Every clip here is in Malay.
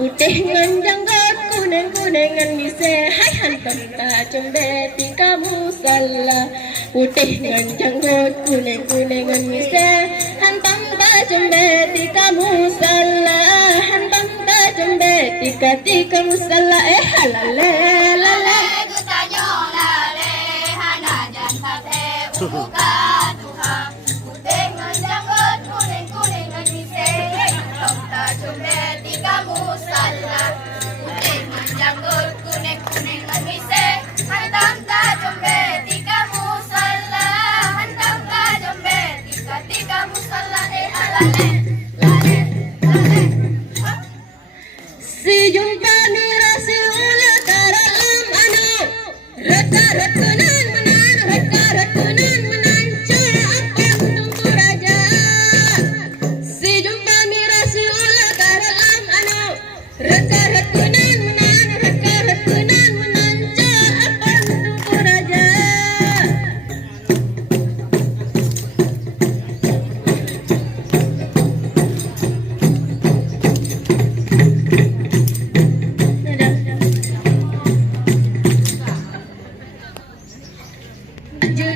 Putih ngan janggut kuning ngan mise hai hantam ta cembe tingkah musalla. Putih ngan janggut kuning ngan mise hantam ta cembe tingkah musalla. Hantam ta cembe tingkah musalla halale lale gutanyo lale hana janta te umuka tuha. Putih ngan janggut kuning ngan mise hantam ta cembe tingkah musalla. Putih ngan janggut kuning ngan mise hantam ta cembe tingkah musalla. Hantam ta cembe tingkah musalla halale lale lale. Si jumpa ni rasul karalam anu rekanan menan caapan tunggu raja. Si jumpa ni rasul karalam anu rekanan menan caapan tunggu raja.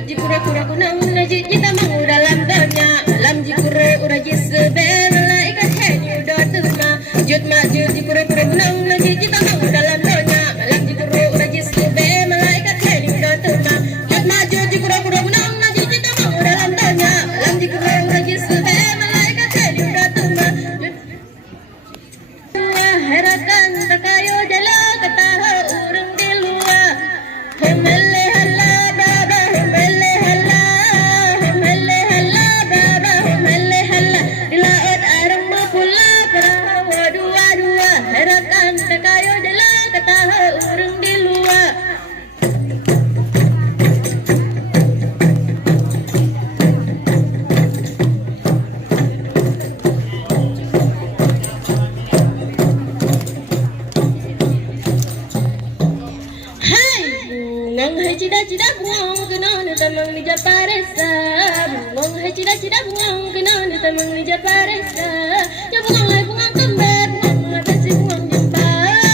Jikura kunang najit kita mau dalam donya lam jikura ura jisbe malaikat henyu dotuna jut majut jikura kunang najit kita mau dalam donya lam jikura ura jisbe malaikat henyu dotuna jut majut jikura kunang najit kita mau dalam donya lam jikura ura jisbe malaikat henyu dotuna herakan takayo jala kataha urang di luar hemele hala baba hemele hala baba hemele hala Hai bungang hai cida-cida bungang kenal tamang ni japaresa bungang hai cida-cida bungang kenal tamang ni japaresa ya bungang hai bungang kembar bungang mengatasi bungang jumpa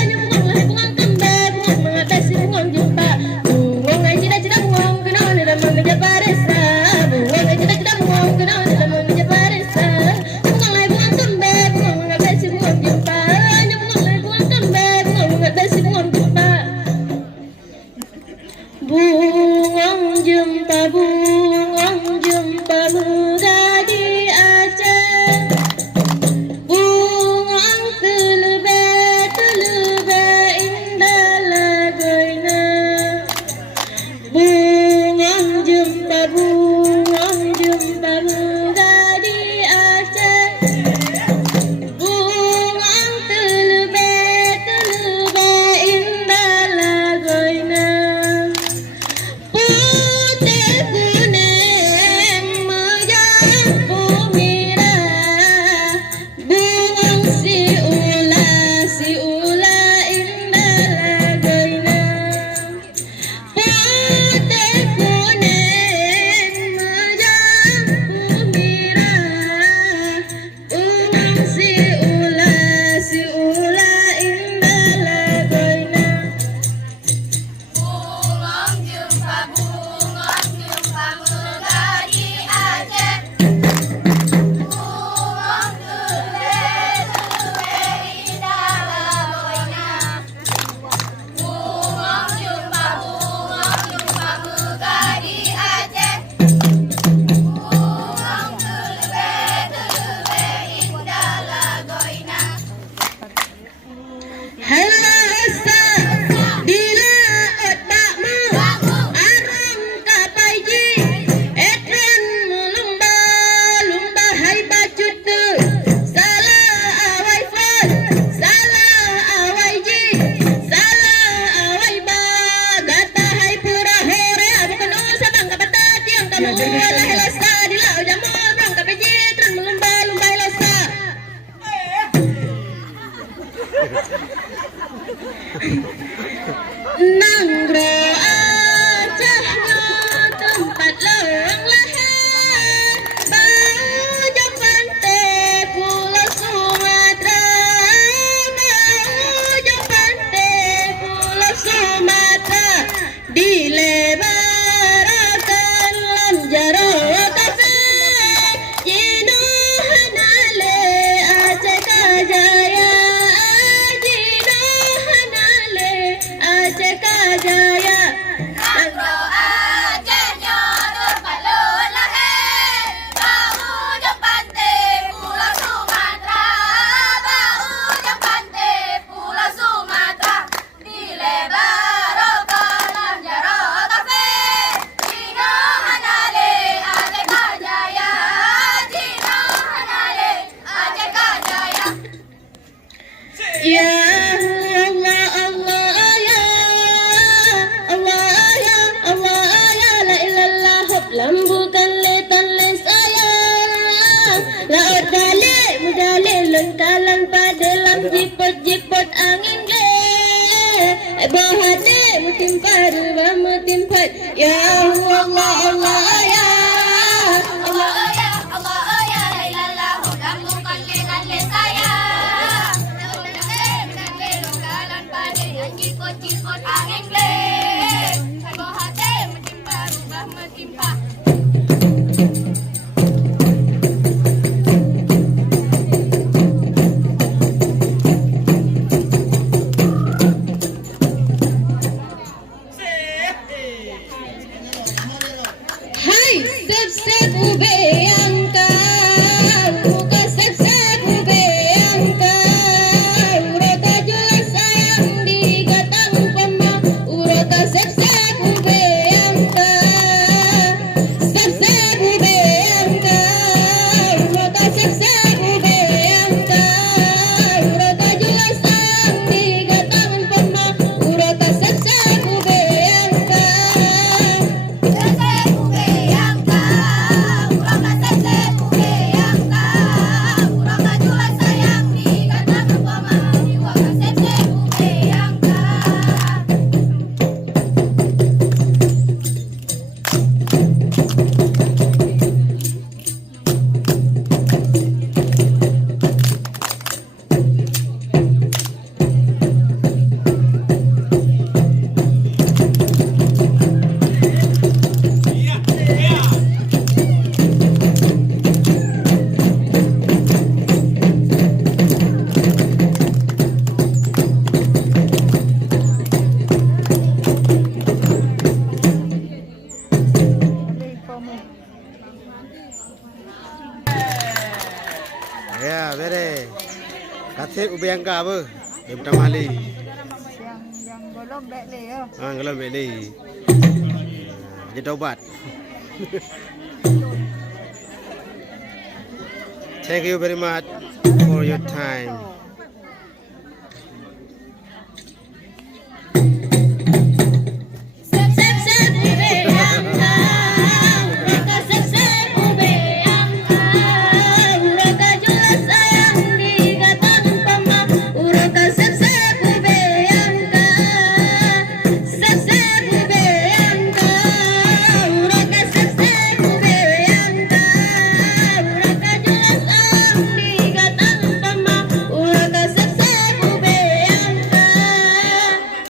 ya bungang hai bungang kembar bungang mengatasi bungang jumpa bungang hai cida-cida bungang kenal tamang ni japaresa bungang hai cida-cida bungang kenal tamang ni japaresa ya bungang hai bungang kembar bungang mengatasi bungang jumpa ya bungang hai bungang kembar bungang mengatasi bungang jumpa. Bungang jumpa muda di Aceh. Bungang telebe indah lagoina. Bungang jumpa muda di Aceh. Bungang telebe indah lagoina. Putih kuning menjampu merah, bungang si ula indah lagoina. Putih kuning menjampu merah, bungang si ula indah lagoina. Bungang jumpa muda di Aceh. Bungang telebe indah lagoina. Bungang jumpa muda di Aceh. Bungang telebe indah lagoina. Halasa bila otakmu arum kapaiji etran lumba hai bacut salah awai fon salah awai ji salah awai ba gata hai pura hore bukan sabang kapata tiang kamu ala halasa dila jamu bang kapaiji etran lumba halasa. Nanggro Acehnya tempat lorong leher bau Japante Pulau Sumatera bau Japante Pulau Sumatera dilebarakan lamjaro kafe Jino Hanale Aceh Kajaya Jino Hanale Aceh Kajaya. Nanggro Acehnya tempat lorong leher bau Japante Pulau Sumatera bau Japante Pulau Sumatera dilebarakan lamjaro kafe Jino Hanale Aceh Kajaya Jino Hanale Aceh Kajaya. Ya Allah Allah ya Allah ya Allah ya la ilallah lambukan letan le sayang laut dale mudale lengkalan pada lam jipot angin le bahade mutimpat mutimpat ya Allah Allah ya Allah ya Allah ya la ilallah lambukan letan le sayang laut dale lengkalan pada lam jipot angin le bahade mutimpat mutimpat. Hai sep ube angkat muka sep ube angkat urata jelas sayang di gatang pema urata sep ube angkat sep ube angkat urata sep ube angkat urata jelas sayang di gatang pema urata sep ube angkat. yang ka apa? Yang pertama kali. Yang golong baik le ya. Kalau beli. Dia taubat. Thank you very much for your time.